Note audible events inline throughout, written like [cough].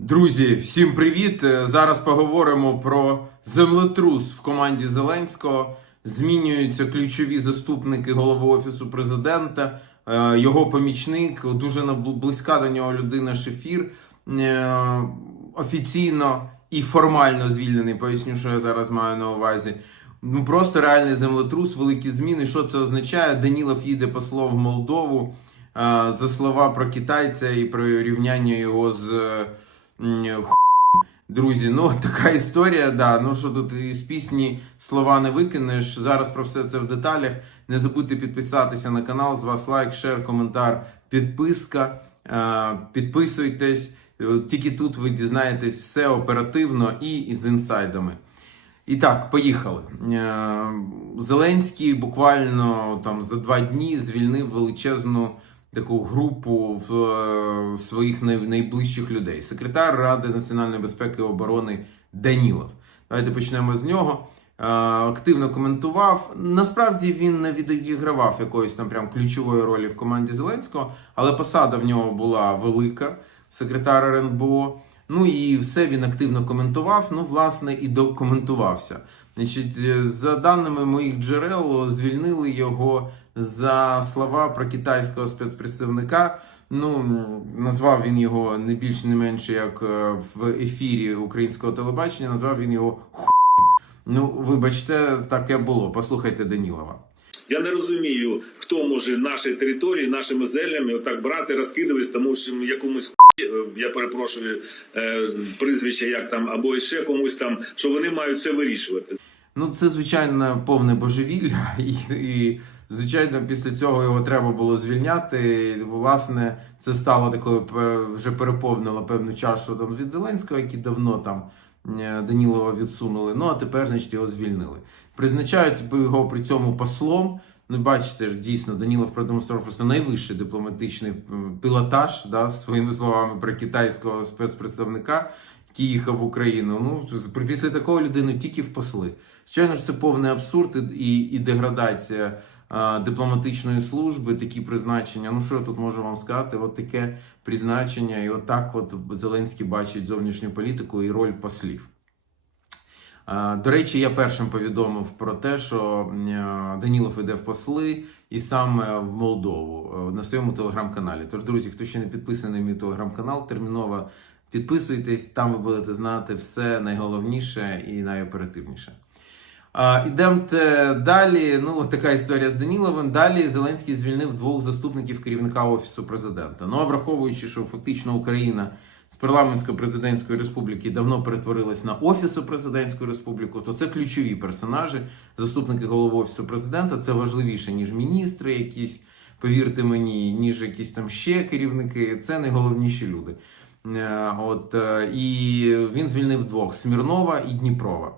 Друзі, всім привіт! Е, Зараз поговоримо про землетрус в команді Зеленського. Змінюються ключові заступники голови офісу президента. Е, Його помічник, дуже близька до нього людина Шефір. е, Офіційно і формально звільнений. Поясню, що я зараз маю на увазі. Ну просто реальний землетрус, великі зміни. Що це означає? Данілов їде послом в Молдову. За слова про китайця і про рівняння його з Друзі, ну [laughs] така історія. Да. Ну що тут із пісні слова не викинеш. Зараз про все це в деталях. Не забудьте підписатися на канал. З вас лайк, шер, коментар, підписка. Е, Підписуйтесь. Е, Тільки тут ви дізнаєтесь все оперативно і з інсайдами. І так, поїхали. Е, Зеленський буквально там за два дні звільнив величезну таку групу в е, своїх найближчих людей. Секретар Ради національної безпеки і оборони Данілов. Давайте почнемо з нього. Е, Активно коментував. Насправді він не відігравав якоїсь там прям ключової ролі в команді Зеленського, але посада в нього була велика, секретар РНБО. Ну і все він активно коментував. Ну, власне, і докоментувався. Значить, е, за даними моїх джерел, звільнили його за слова про китайського спецпредставника. Ну, назвав він його не більше, не менше, як е, в ефірі українського телебачення. Назвав він його ху. Ну, вибачте, таке було. Послухайте Данілова. Я не розумію, хто може наші території, нашими землями отак брати, розкидуватись, тому що якомусь е, я перепрошую е, прізвище, як там, або ще комусь там, що вони мають все вирішувати. Ну, це звичайно повне божевілля, [laughs] і, і звичайно, після цього його треба було звільняти. Власне, це стало такою вже переповнило певну чашу там від Зеленського, які давно там е, Данілова відсунули. Ну а тепер, значить, його звільнили. Призначають його при цьому послом. Ну, бачите ж, дійсно, Данілов продемонстрував просто найвищий дипломатичний пілотаж, да, своїми словами про китайського спецпредставника, який їхав в Україну. Ну, після такої людини тільки в посли. Звичайно ж, це повний абсурд і, і деградація дипломатичної служби, такі призначення. Ну що я тут можу вам сказати? От таке призначення, і отак от Зеленський бачить зовнішню політику і роль послів. До речі, я першим повідомив про те, що Данілов іде в посли і саме в Молдову е, на своєму телеграм-каналі. Тож, друзі, хто ще не підписаний на мій телеграм-канал, терміново підписуйтесь, там ви будете знати все найголовніше і найоперативніше. Ідемте далі. Ну, така історія з Даніловим. Далі Зеленський звільнив двох заступників керівника офісу президента. Ну а враховуючи, що фактично Україна з парламентсько-президентської республіки давно перетворилась на офісу президентської республіки, то це ключові персонажі. Заступники голови офісу президента це важливіше ніж міністри, якісь, повірте мені, ніж якісь там ще керівники. Це найголовніші люди. Е, От е, і він звільнив двох: Смірнова і Дніпрова.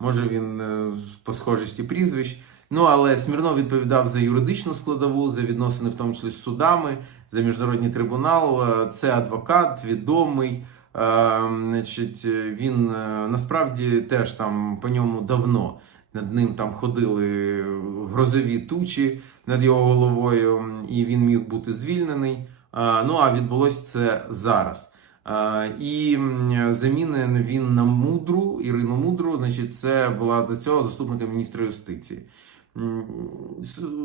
Може він е, по схожості прізвищ. Ну але Смірнов відповідав за юридичну складову, за відносини, в тому числі з судами, за міжнародний трибунал. Це адвокат, відомий. Значить, він насправді теж там по ньому давно над ним там ходили грозові тучі над його головою, і він міг бути звільнений. Ну а відбулось це зараз. І замінений він на мудру Ірину Мудру. Значить, це була до цього заступника міністра юстиції.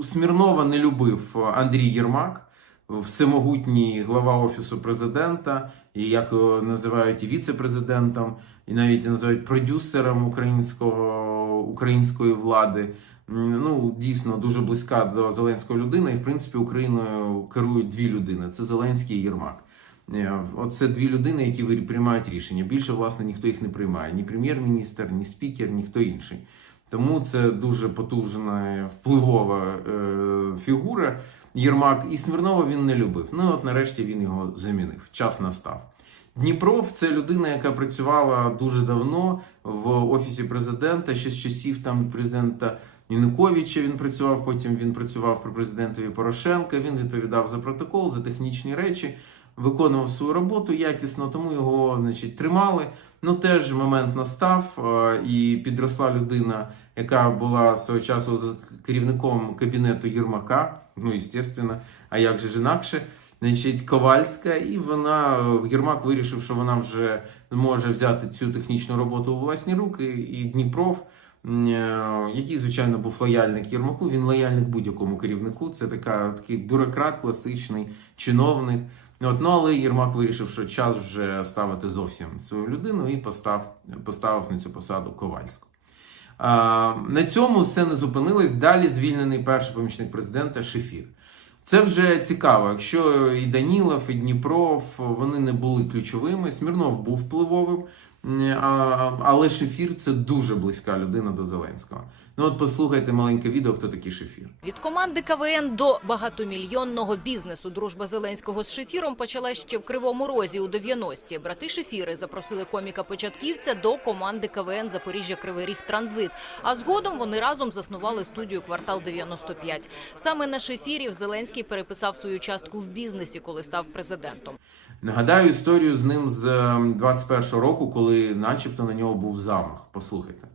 Смірнова не любив Андрій Єрмак, всемогутній глава офісу президента, і як його називають і віце-президентом, і навіть називають продюсером українського української влади. Ну, дійсно дуже близька до Зеленського людина, і в принципі Україною керують дві людини: це Зеленський і Єрмак. Е, Оце дві людини, які приймають рішення. Більше, власне, ніхто їх не приймає. Ні прем'єр-міністр, ні спікер, ніхто інший. Тому це дуже потужна, впливова е, фігура. Єрмак і Смірнова він не любив. Ну, от нарешті він його замінив. Час настав. Дніпров це людина, яка працювала дуже давно в офісі президента, ще з часів там президента Януковича він працював. Потім він працював при президентові Порошенка. Він відповідав за протокол, за технічні речі, виконував свою роботу якісно, тому його значить, тримали. Ну теж момент настав, е, і підросла людина, яка була свого часу керівником кабінету Єрмака. Ну, звісно, а як же ж інакше? значить, Ковальська, і вона е, Єрмак вирішив, що вона вже може взяти цю технічну роботу у власні руки. І Дніпров, е, який, звичайно, був лояльник Єрмаку, він лояльник будь-якому керівнику. Це така, такий бюрократ, класичний чиновник. От, ну, але Єрмак вирішив, що час вже ставити зовсім свою людину і постав, поставив на цю посаду Ковальську. А, на цьому все не зупинилось. Далі звільнений перший помічник президента Шефір. Це вже цікаво. Якщо і Данілов, і Дніпров вони не були ключовими, Смірнов був впливовим, але Шефір це дуже близька людина до Зеленського. Ну от послухайте маленьке відео, хто такий Шефір. Від команди КВН до багатомільйонного бізнесу дружба Зеленського з Шефіром почалась ще в Кривому Розі у 90-ті. Брати Шефіри запросили коміка-початківця до команди КВН Запоріжжя Кривий Ріг Транзит. А згодом вони разом заснували студію Квартал 95. Саме на Шефірів Зеленський переписав свою частку в бізнесі, коли став президентом. Нагадаю історію з ним з ем, 21-го року, коли, начебто, на нього був замах. Послухайте.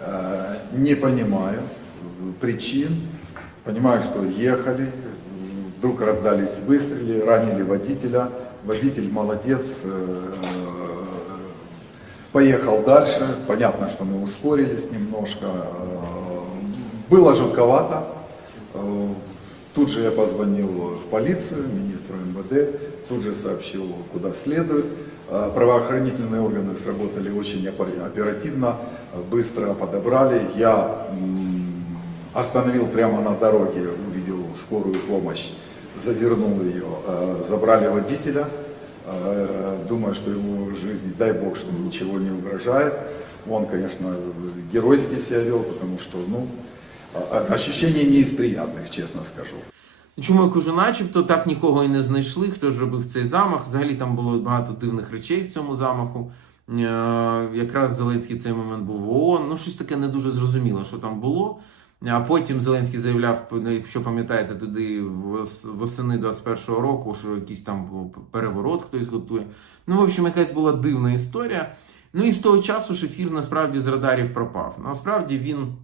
Э, Не понимаю причин. Понимаю, что ехали, вдруг раздались выстрелы, ранили водителя. Водитель молодец, э, поехал дальше. Понятно, что мы ускорились немножко. Э, Было жутковато. Тут же я позвонил в полицию, министру МВД, тут же сообщил, куда следует. Э, Правоохранительные органы сработали очень опер- оперативно, быстро подобрали. Я остановил прямо на дороге, увидел скорую помощь, завернул ее, э, забрали водителя. Э, Думаю, что его жизни, дай бог, что ничего не угрожает. Он, конечно, геройски себя вел, потому что, ну, а- а- ощущение не из приятных, честно скажу. Чому я начебто так нікого і не знайшли, хто ж робив цей замах. Взагалі там було багато дивних речей в цьому замаху. Е, якраз Зеленський цей момент був в ООН. Ну, щось таке не дуже зрозуміло, що там було. А потім Зеленський заявляв, якщо пам'ятаєте, туди восени 21-го року, що якийсь там переворот хтось готує. Ну, в общем, якась була дивна історія. Ну і з того часу Шефір насправді з радарів пропав. Насправді він.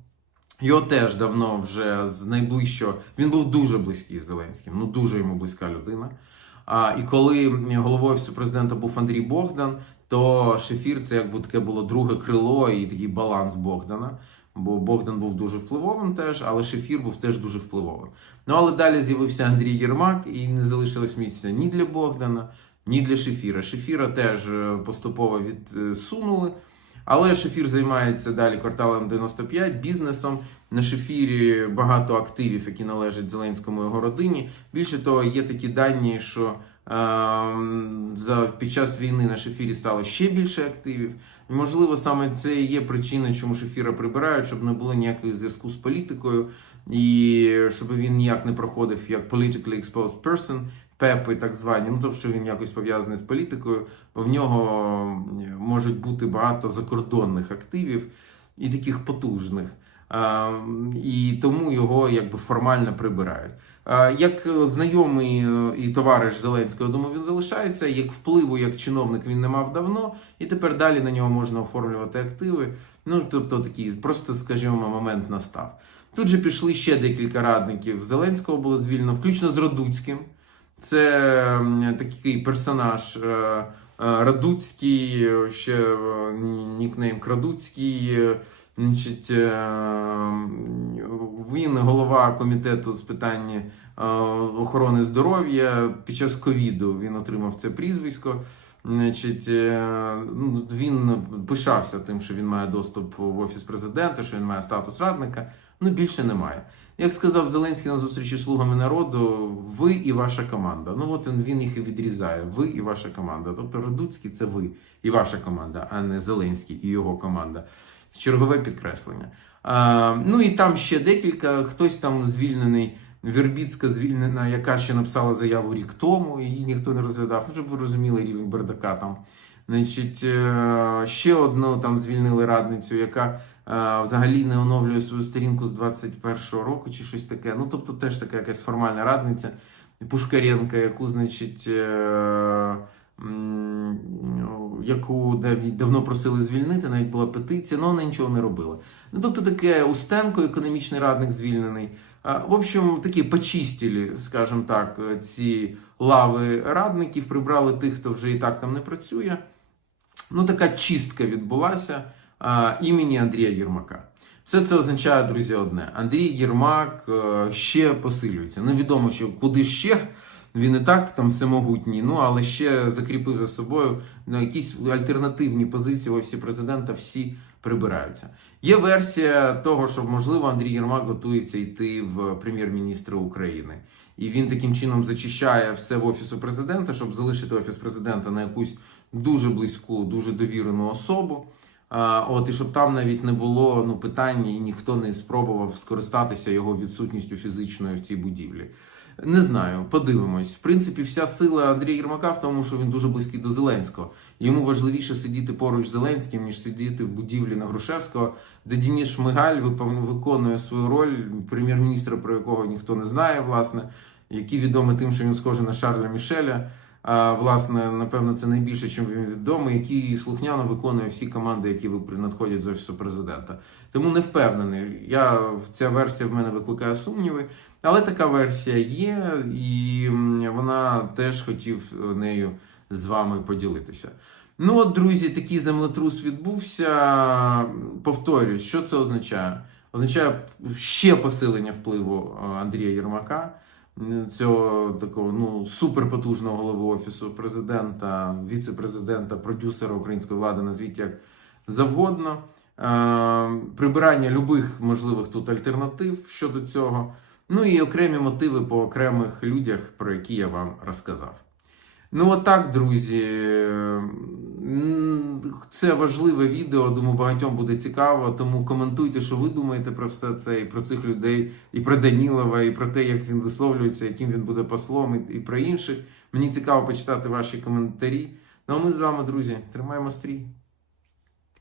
Його теж давно вже з найближчого. Він був дуже близький з Зеленським, ну дуже йому близька людина. А, і коли головою президента був Андрій Богдан, то Шефір це якби таке було друге крило і такий баланс Богдана. Бо Богдан був дуже впливовим теж, але Шефір був теж дуже впливовим. Ну але далі з'явився Андрій Єрмак, і не залишилось місця ні для Богдана, ні для Шефіра. Шефіра теж е, поступово відсунули. Але Шефір займається далі кварталом 95 бізнесом. На Шефірі багато активів, які належать Зеленському його родині. Більше того, є такі дані, що ем, за під час війни на Шефірі стало ще більше активів. Можливо, саме це і є причина, чому Шефіра прибирають, щоб не було ніякого зв'язку з політикою, і щоб він ніяк не проходив як politically exposed person, ПЕПи так звані, ну тобто, що він якось пов'язаний з політикою, в нього е, можуть бути багато закордонних активів і таких потужних. І тому його якби формально прибирають. Як знайомий е, і товариш Зеленського, думаю, він залишається. Як впливу, як чиновник він не мав давно, і тепер далі на нього можна оформлювати активи. Ну тобто такий, просто скажімо, момент настав. Тут же пішли ще декілька радників. Зеленського було звільнено, включно з Радуцьким. Це такий персонаж е, е, Радуцький, ще е, нікнейм Крадуцький. Значить, він голова комітету з питань охорони здоров'я. Під час ковіду він отримав це прізвисько. Значить, ну, він пишався тим, що він має доступ в офіс президента, що він має статус радника. Ну більше немає. Як сказав Зеленський на зустрічі слугами народу, ви і ваша команда. Ну от він, їх і відрізає. Ви і ваша команда. Тобто Радуцький це ви і ваша команда, а не Зеленський і його команда. Чергове підкреслення. А, ну і там ще декілька. Хтось там звільнений. Вірбіцька звільнена, яка ще написала заяву рік тому, її ніхто не розглядав. Ну, щоб ви розуміли рівень бардака там. Значить, е, ще одну там звільнили радницю, яка е, взагалі не оновлює свою сторінку з 21-го року чи щось таке. Ну, тобто теж така якась формальна радниця. Пушкаренка, яку, значить, е, ну, яку давно просили звільнити, навіть була петиція, але вона нічого не робила. Ну, тобто таке Устенко, економічний радник звільнений. В общем, такі почистили, скажімо так, ці лави радників, прибрали тих, хто вже і так там не працює. Ну, така чистка відбулася а, імені Андрія Єрмака. Все це означає, друзі, одне: Андрій Єрмак е, ще посилюється. Невідомо, що куди ще. Він і так там всемогутній, ну але ще закріпив за собою на якісь альтернативні позиції в офісі президента. Всі прибираються. Є версія того, що можливо Андрій Єрмак готується йти в прем'єр-міністра України, і він таким чином зачищає все в офісу президента, щоб залишити офіс президента на якусь дуже близьку, дуже довірену особу. От і щоб там навіть не було ну питань, і ніхто не спробував скористатися його відсутністю фізичною в цій будівлі. Не знаю, подивимось. В принципі, вся сила Андрія Єрмака в тому, що він дуже близький до Зеленського. Йому важливіше сидіти поруч з Зеленським, ніж сидіти в будівлі на Грушевського, де Дініс Шмигаль виконує свою роль прем'єр-міністра, про якого ніхто не знає, власне, який відомий тим, що він схожий на Шарля Мішеля. Власне, напевно, це найбільше, чим він відомий, який слухняно виконує всі команди, які надходять з офісу президента. Тому не впевнений. Я ця версія в мене викликає сумніви. Але така версія є, і вона теж хотів е, нею з вами поділитися. Ну от, друзі, такий землетрус відбувся. Повторюсь, що це означає? Означає ще посилення впливу е, Андрія Єрмака, цього такого ну суперпотужного голови офісу президента, віце-президента, продюсера української влади, назвіть як завгодно. Е, Прибирання любих можливих тут альтернатив щодо цього. Ну і окремі мотиви по окремих людях, про які я вам розказав. Ну, отак, друзі. Це важливе відео, думаю, багатьом буде цікаво. Тому коментуйте, що ви думаєте про все це, і про цих людей, і про Данілова, і про те, як він висловлюється, яким він буде послом, і про інших. Мені цікаво почитати ваші коментарі. Ну а ми з вами, друзі, тримаємо стрій.